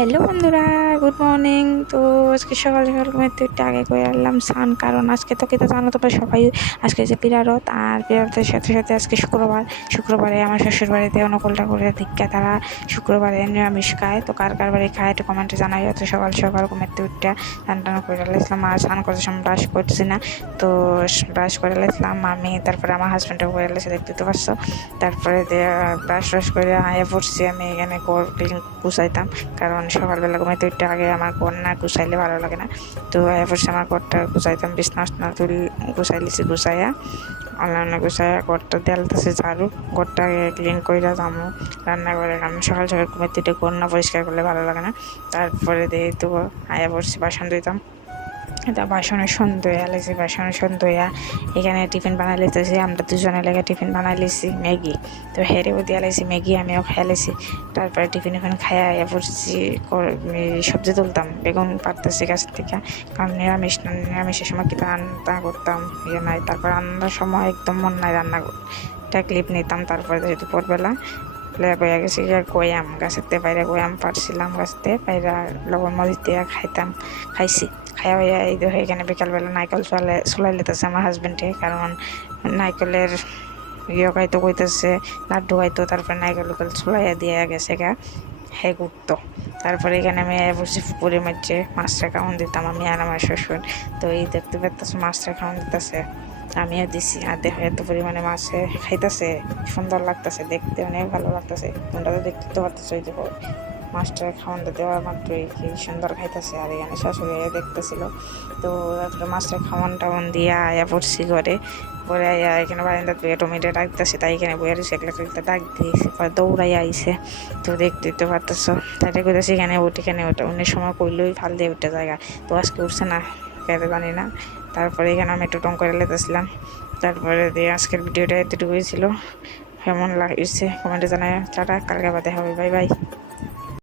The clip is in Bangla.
হ্যালো বন্ধুরা, গুড মর্নিং। তো আজকে সকাল সকাল ঘুমের থেকে একটু আগে করে আনলাম স্নান, কারণ আজকে তো কিন্তু জানো তোমরা সবাই আজকে যে পিরারত, আর পিরারতের সাথে সাথে আজকে শুক্রবারে আমার শ্বশুর বাড়িতে অনুকূল ঠাকুরের দীক্ষা, তারা শুক্রবারে নিরামিষ খায়। তো কার কার বাড়ি খায় একটু কমেন্টে জানাই। তো সকাল সকাল ঘুমের থেকে উঠটা টান টান করে লাইছিলাম, আর স্নান করতে সময় ব্রাশ করছি না, তো ব্রাশ করে লাইছিলাম আমি। তারপরে আমার হাজব্যান্ডও করে লাইছে, দেখতে তো পারছো। তারপরে ব্রাশ ট্রাশ করে আয়া পড়ছি আমি এখানে ঘর ক্লিন গুছাইতাম, কারণ সকালবেলা ঘুমাইতে উঠতে আগে আমার ঘর না গুছাইলে ভালো লাগে না। তো এরপর আমার ঘরটা গুছাইতাম, বিছনা উছনা তুল গুছাই লিছি, গুছাইয়া অনলাইনে গুছাইয়া ঘরটা দেয়ালতেছে ঝাড়ু, ঘরটা ক্লিন কইরা যামো রান্না করে, কারণ সকাল সকাল ঘুমাইতে উঠে ঘর না পরিষ্কার করলে ভালো লাগে না। তারপরে দিয়ে তো আয়া পড়ছি বাসন ধুইতাম। এটা বাসনের সন্ধ্যা আলাইছি, বাসনের সন্ধ্যা এখানে টিফিন বানাই লিতেছি, আমরা দুজনে লেগে টিফিন বানাই লিছি ম্যাগি। তো হেরেও দিয়ে আলাইছি ম্যাগি, আমিও খাই লাইছি। তারপরে টিফিন খাইয়া পড়ছি সবজি তুলতাম, বেগুন পারতেছি গাছ থেকে, কারণ নিরামিষের সময় কি রান্না করতাম ইয়ে নাই। তারপর রান্নার সময় একদম মন নাই, রান্নাটা ক্লিপ নিতাম। তারপরে দুপুরবেলা বইয়া গেছি গয়াম গাছেতে বাইরে গয়াম পারছিলাম, গাছতে বাইরা লবণ মরিচ দিয়ে খাইছি। খাওয়া হইয়া এই দেখো এখানে বিকালবেলা নারকেল চলাই লেতেছে আমার হাজবেন্ডে, কারণ নারকেলের খাইতো কইতেছে, লাড্ডু খাইতো। তারপরে নারকেল চলাইয়া দিয়ে গেছে গা হে ঘুরতো। তারপরে এখানে আমি বসে পুকুরের মধ্যে মাছটা খাওয়ান দিতাম আমি আর আমার শ্বশুর। তো এই দেখতে পারতেছে মাছটা খাওয়ান দিতেছে, আমিও দিছি। আর দেখো এত পরিমাণে মাছে খাইতেছে, সুন্দর লাগতেছে দেখতে, অনেক ভালো লাগতেছে। তোমরা তো দেখতে তো পারতেছো, এই দেখো মাছটা খাওয়ানটা দেওয়া মাত্রই কি সুন্দর খাইতেছে। আর এখানে শাশুড়ি দেখতেছিল। তো তারপরে মাছটা খাওয়ান টাওয়ান দিয়ে আয়া পড়ছি ঘরে। পরে আয়া এখানে বারান্দা দিয়ে টমেটো ডাকতেছে, তাই এখানে বইয়া রয়েছে, একটা ডাক দিয়েছে, পরে দৌড়াই আইসে। তো দেখতে তো পারতেছো, তাই কইতেছে এখানে ওঠে, এখানে ওটা অন্য সময় করলেই ফাল দিয়ে উঠতে জায়গা। তো আজকে উঠছে না কেটে জানি না। তারপরে এখানে আমি একটু টং করে লেতেছিলাম। তারপরে দিয়ে আজকের ভিডিওটা এতটুকুই ছিল। কেমন লাগছে কমেন্টে জানায়। টাটা, কালকে আবার দেখা হবে, বাই বাই।